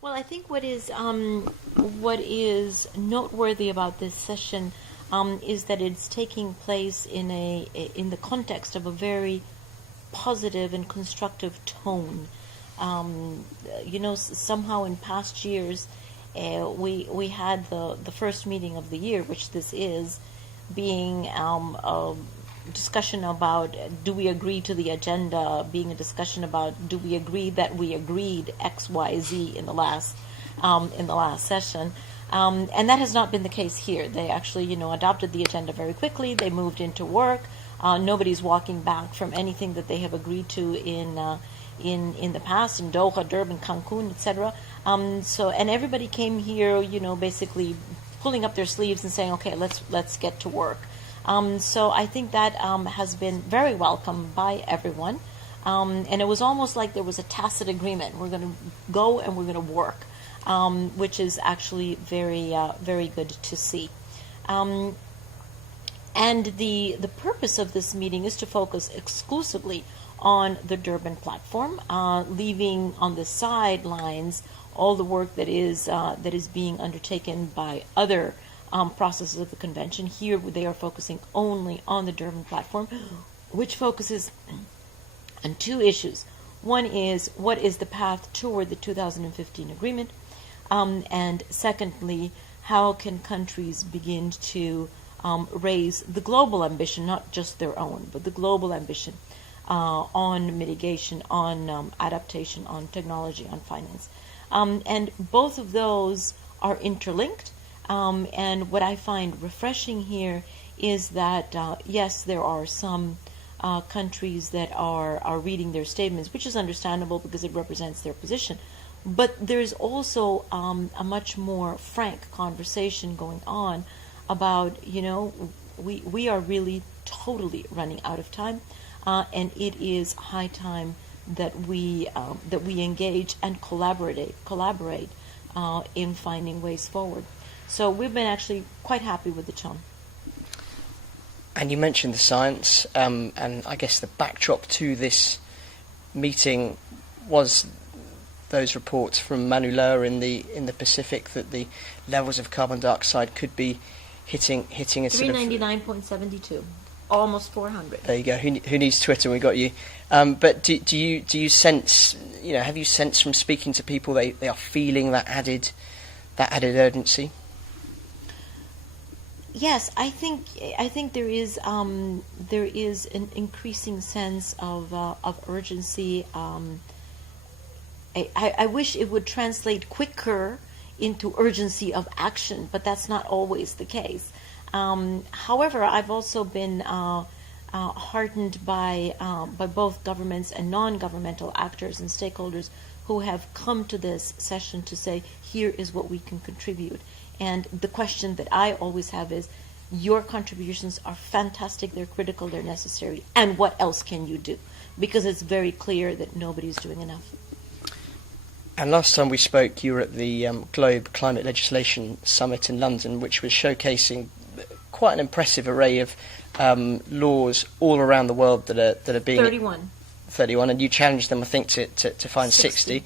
Well, I think what is noteworthy about this session is that it's taking place in the context of a very positive and constructive tone. Somehow in past years, we had the first meeting of the year, which this is, being a discussion about do we agree to the agenda, being a discussion about do we agree that we agreed X, Y, Z in the last session. And that has not been the case here. They actually, adopted the agenda very quickly. They moved into work. Nobody's walking back from anything that they have agreed to in the past in Doha, Durban, Cancun, etc. And everybody came here, basically pulling up their sleeves and saying, okay, let's get to work. So I think that has been very welcome by everyone. And it was almost like there was a tacit agreement. We're going to go and we're going to work, which is actually very, very good to see. And the purpose of this meeting is to focus exclusively on the Durban platform, leaving on the sidelines all the work that is being undertaken by other processes of the convention. Here they are focusing only on the Durban platform, which focuses on two issues. One is what is the path toward the 2015 agreement, and secondly, how can countries begin to raise the global ambition, not just their own, but the global ambition on mitigation, on adaptation, on technology, on finance. And both of those are interlinked. And what I find refreshing here is that, yes, there are some countries that are reading their statements, which is understandable because it represents their position. But there's also a much more frank conversation going on about, we are really totally running out of time, and it is high time that we engage and collaborate in finding ways forward. So we've been actually quite happy with the tone. And you mentioned the science, and I guess the backdrop to this meeting was those reports from Manulur in the Pacific that the levels of carbon dioxide could be hitting a sort of 399.72, almost 400. There you go. Who needs Twitter? We got you. But do you sense, have you sensed from speaking to people they are feeling that added urgency? Yes, I think there is an increasing sense of urgency. I wish it would translate quicker into urgency of action, but that's not always the case. However, I've also been heartened by both governments and non-governmental actors and stakeholders who have come to this session to say, here is what we can contribute. And the question that I always have is, your contributions are fantastic, they're critical, they're necessary, and what else can you do? Because it's very clear that nobody's doing enough. And last time we spoke, you were at the Globe Climate Legislation Summit in London, which was showcasing quite an impressive array of laws all around the world that are being 31, and you challenged them, I think, to find 60.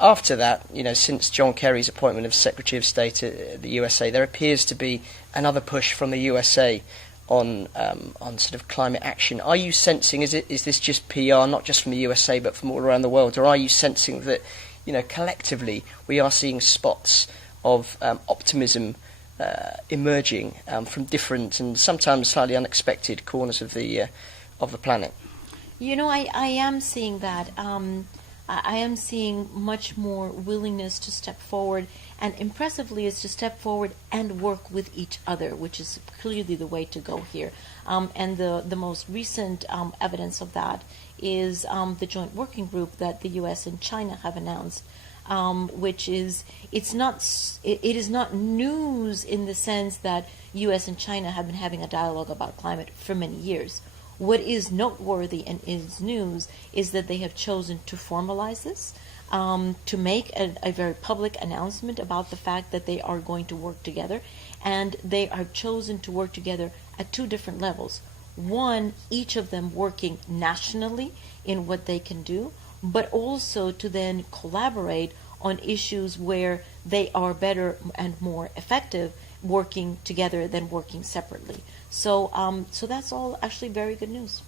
After that, since John Kerry's appointment of Secretary of State at the USA, there appears to be another push from the USA on sort of climate action. Are you sensing, is this just PR, not just from the USA but from all around the world, or are you sensing that, collectively we are seeing spots of optimism emerging from different and sometimes slightly unexpected corners of the planet? I am seeing that. I am seeing much more willingness to step forward, and impressively is to step forward and work with each other, which is clearly the way to go here. And the most recent evidence of that is the joint working group that the U.S. and China have announced, which is it is not news in the sense that U.S. and China have been having a dialogue about climate for many years. What is noteworthy and is news is that they have chosen to formalize this, to make a very public announcement about the fact that they are going to work together, and they have chosen to work together at two different levels. One, each of them working nationally in what they can do, but also to then collaborate on issues where they are better and more effective working together than working separately. So that's all actually very good news.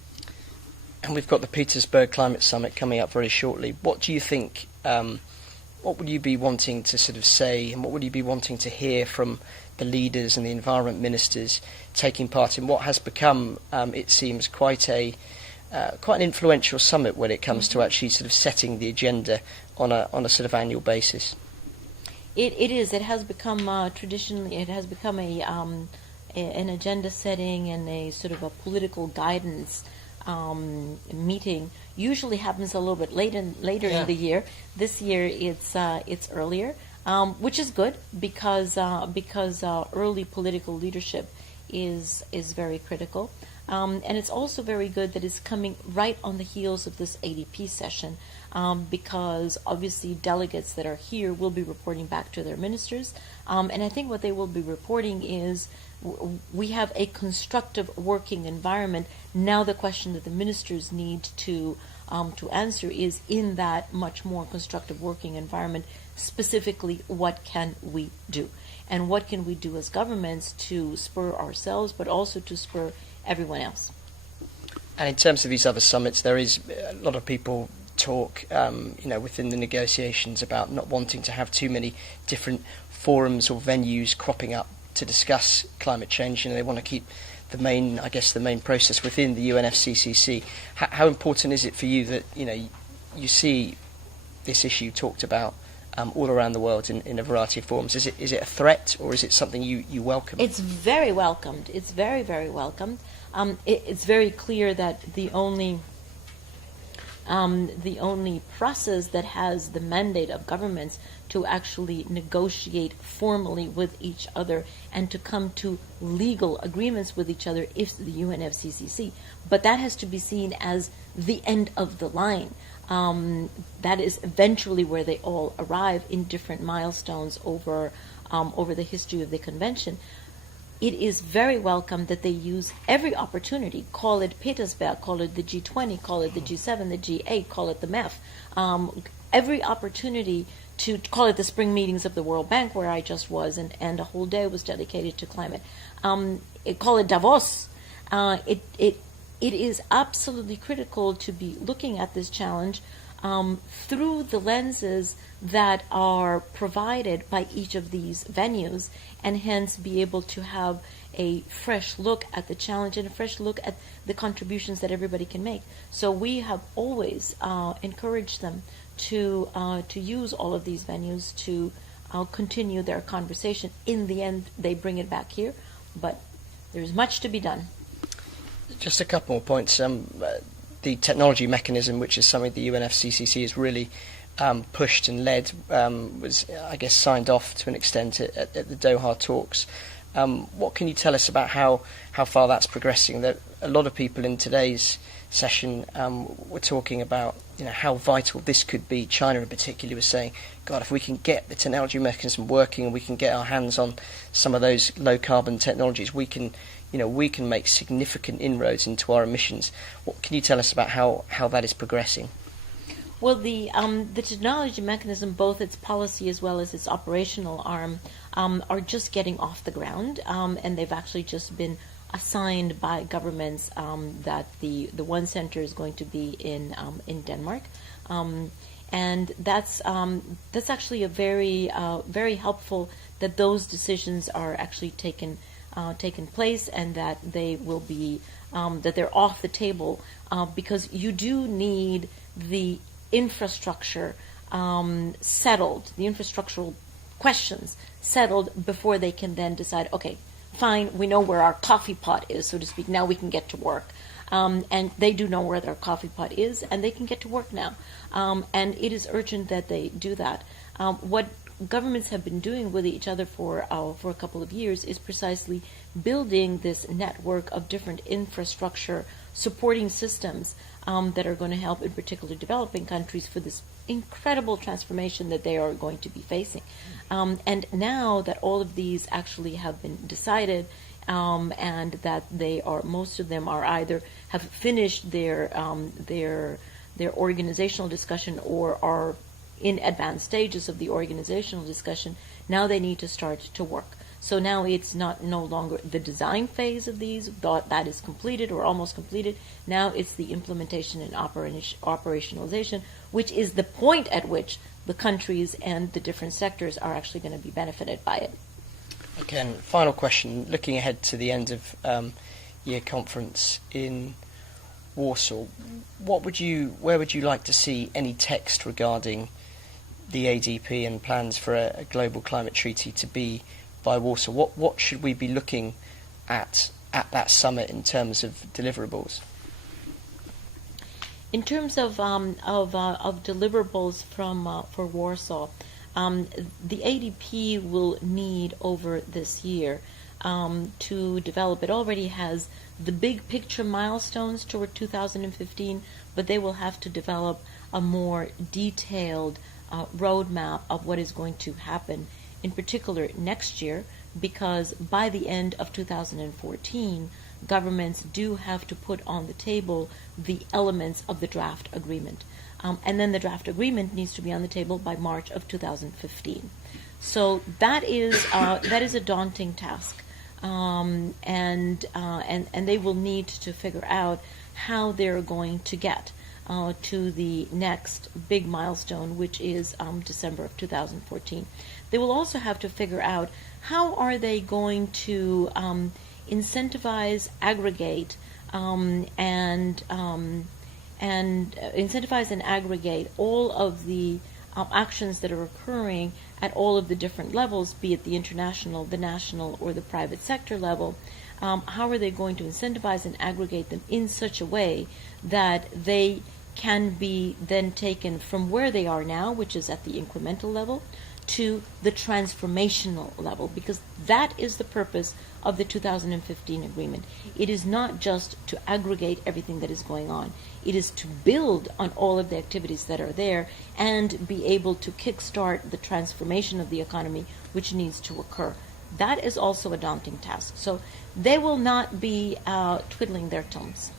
And we've got the Petersburg Climate Summit coming up very shortly. What do you think, what would you be wanting to sort of say, and what would you be wanting to hear from the leaders and the environment ministers taking part in what has become, it seems, quite an influential summit when it comes to actually sort of setting the agenda on a sort of annual basis? It is. It has become traditionally. It has become an agenda setting and a sort of a political guidance meeting. Usually happens a little bit later in the year. This year it's earlier, which is good because early political leadership is very critical. And it's also very good that it's coming right on the heels of this ADP session, because obviously delegates that are here will be reporting back to their ministers. And I think what they will be reporting is we have a constructive working environment. Now the question that the ministers need to answer is, in that much more constructive working environment, specifically what can we do? And what can we do as governments to spur ourselves, but also to spur everyone else? And in terms of these other summits, there is a lot of people talk, within the negotiations about not wanting to have too many different forums or venues cropping up to discuss climate change. They want to keep the main process within the UNFCCC. How important is it for you that you see this issue talked about all around the world in a variety of forms? Is it a threat, or is it something you welcome? It's very welcomed. It's very, very welcomed. It's very clear that the only process that has the mandate of governments to actually negotiate formally with each other and to come to legal agreements with each other is the UNFCCC. But that has to be seen as the end of the line. That is eventually where they all arrive in different milestones over the history of the convention. It is very welcome that they use every opportunity, call it Petersberg, call it the G20, call it the G7, the G8, call it the MEF, every opportunity to call it the spring meetings of the World Bank, where I just was, and a whole day was dedicated to climate. Call it Davos. It is absolutely critical to be looking at this challenge through the lenses that are provided by each of these venues, and hence be able to have a fresh look at the challenge and a fresh look at the contributions that everybody can make. So we have always encouraged them to use all of these venues to continue their conversation. In the end, they bring it back here, but there's much to be done. Just a couple more points. The technology mechanism, which is something the UNFCCC has really pushed and led, was, I guess, signed off to an extent at the Doha talks. What can you tell us about how far that's progressing? That a lot of people in today's session were talking about how vital this could be. China in particular was saying, God, if we can get the technology mechanism working and we can get our hands on some of those low carbon technologies, we can make significant inroads into our emissions. What can you tell us about how that is progressing? Well, the technology mechanism, both its policy as well as its operational arm, are just getting off the ground, and they've actually just been assigned by governments that the one center is going to be in Denmark, and that's actually a very helpful that those decisions are actually taken place, and that they will be that they're off the table, because you do need the infrastructure settled, the infrastructural questions settled before they can then decide, okay, fine, we know where our coffee pot is, so to speak, now we can get to work. And they do know where their coffee pot is, and they can get to work now. And it is urgent that they do that. What governments have been doing with each other for a couple of years is precisely building this network of different infrastructure supporting systems that are going to help, in particular, developing countries for this incredible transformation that they are going to be facing. And now that all of these actually have been decided, and that most of them are either have finished their their organizational discussion or are in advanced stages of the organizational discussion, now they need to start to work. So now it's no longer the design phase of these, that is completed or almost completed. Now it's the implementation and operationalization, which is the point at which the countries and the different sectors are actually going to be benefited by it. Again, final question, looking ahead to the end of year conference in Warsaw, where would you like to see any text regarding the ADP and plans for a global climate treaty to be by Warsaw? What should we be looking at that summit in terms of deliverables? In terms of deliverables for Warsaw, the ADP will need over this year to develop. It already has the big picture milestones toward 2015, but they will have to develop a more detailed roadmap of what is going to happen, in particular next year, because by the end of 2014, governments do have to put on the table the elements of the draft agreement. And then the draft agreement needs to be on the table by March of 2015. So that is a daunting task, and they will need to figure out how they're going to get to the next big milestone, which is December of 2014. They will also have to figure out how are they going to incentivize, aggregate, and incentivize and aggregate all of the actions that are occurring at all of the different levels, be it the international, the national, or the private sector level. How are they going to incentivize and aggregate them in such a way that they can be then taken from where they are now, which is at the incremental level, to the transformational level, because that is the purpose of the 2015 agreement. It is not just to aggregate everything that is going on. It is to build on all of the activities that are there and be able to kickstart the transformation of the economy which needs to occur. That is also a daunting task. So they will not be twiddling their thumbs.